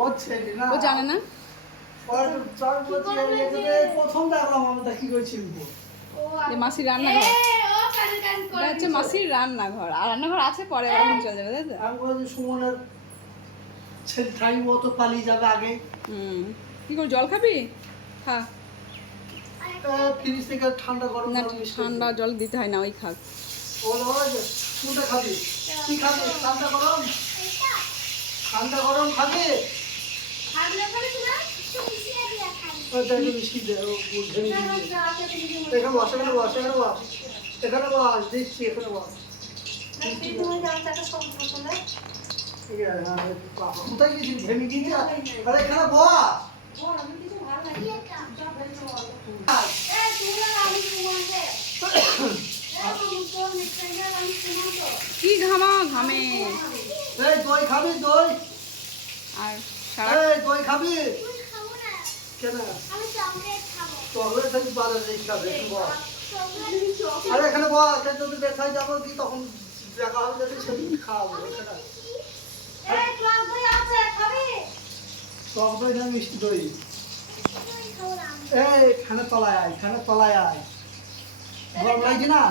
ও ছেলে না, ও জানে না। প্রথম দেখলাম আমি তা কি করছি যে মাসির রান্নাঘর, এটা হচ্ছে মাসির রান্নাঘর, আর রান্নাঘর আছে পরে এখন চলে যাবে, তাই তো? আমি বলছি সুমনের ছেলে টাইম ও তো পালিয়ে যাবে আগে। কি করে জল খাবি? খা। ফ্রিজ থেকে ঠান্ডা গরম না, ঠান্ডা জল দিতে হয় না, ওই খাক। কোনটা খাবি? কি খাবি? ঠান্ডা গরম? ঠান্ডা গরম খাবি? মিষ্টি দে, এখানে বস, এখানে বস, এখানে বস, এখানে বস, দিচ্ছি, এখানে বস। কোথায় গেছিস? ঘেমে গিয়েছিস? আরে এখানে বস। কি ঘামা ঘামে। এই দই খাবি? দই আর সারা এই দই খাবি? কেন? চকলেট খাবি? বাজারে খাবে, বস। আরে এখানে বস, যদি দেখাই যাবো কি তখন দেখা হবে, যদি সেদিন খাওয়াবো। টক দই না মিষ্টি দই? এই খানে তলায় আয়, খানে তলায় আয়। গরম লাগছে না?